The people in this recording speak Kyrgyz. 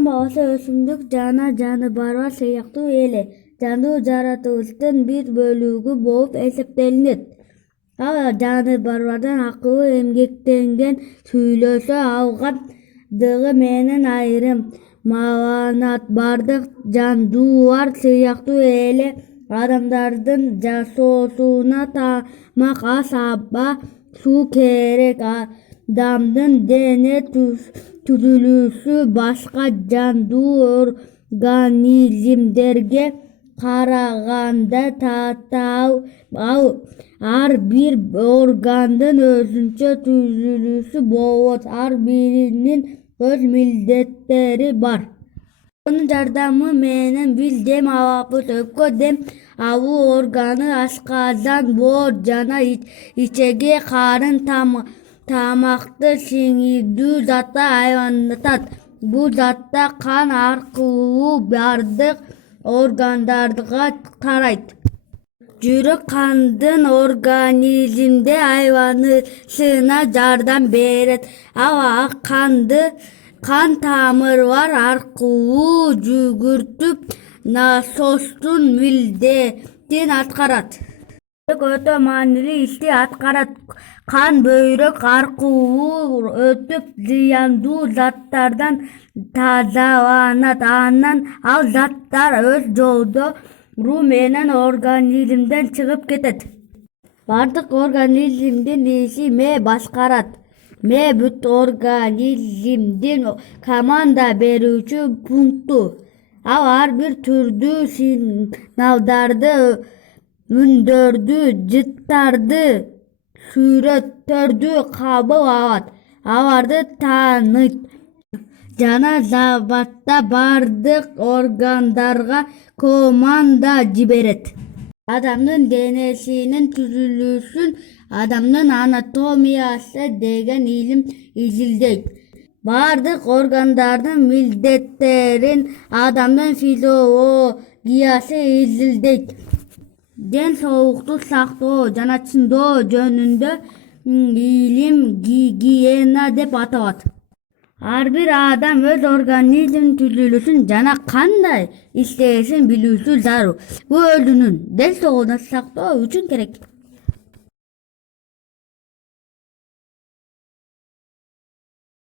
Багасы өсүмдүк жана жаныбарлар сыяктуу эле жандуу жаратылыштын бир бөлүгү болуп эсептелинет. Ал жаныбарлардын акылы эмгектенген сүйлөшө алгандыгы менен айрым маалымат бардык жандуулар сыяктуу эле адамдардын жашоосуна тамак, аш, аба, суу керек. Адамдын дене түзүлүшү башка жандуу организмдерге караганда татаал. Ар бир органдын өзүнчө түзүлүшү болот, ар биринин өз милдеттери бар. Анын жардамы менен биз дем алабыз. Өпкө дем алуу органы ашказан болот жана ичеги карын тамакты сиңирдүү затты айлантат. Бул заттар кан аркылуу бардык органдарга тарайт. Жүрөк кандын организмде айланышына жардам берет. Ал канды кан тамырлар аркылуу жүгүртүп, насостун милдетин аткарат. Өтө маанилүү ишти аткарат. Кан бөйрөк аркылуу өтүп, зыяндуу заттардан тазаланат. Анан ал заттар өз жолдору менен организмден чыгып кетет. Бардык организмдин ишин мээ башкарат. Мээ бүт организмдин команда берүүчү пункту. Ал ар бир түрдүү сигналдарды, үндөрдү, жыттарды, сүрөттөрдү кабыл алат. Аларды тааныйт жана забатта бардык органдарга команда жиберет. Адамдын денесинин түзүлүшүн адамдын анатомиясы деген илим изилдейт. Бардык органдардын милдеттерин адамдын физиологиясы изилдейт. Ден соолукту сактоо жана чыңдоо жөнүндө илим гигиена деп аталат. Ар бир адам өз организминин түзүлүшүн жана кандай иштешин билүүсү зарыл. Бул өзүнүн ден соолугун сактоо үчүн керек.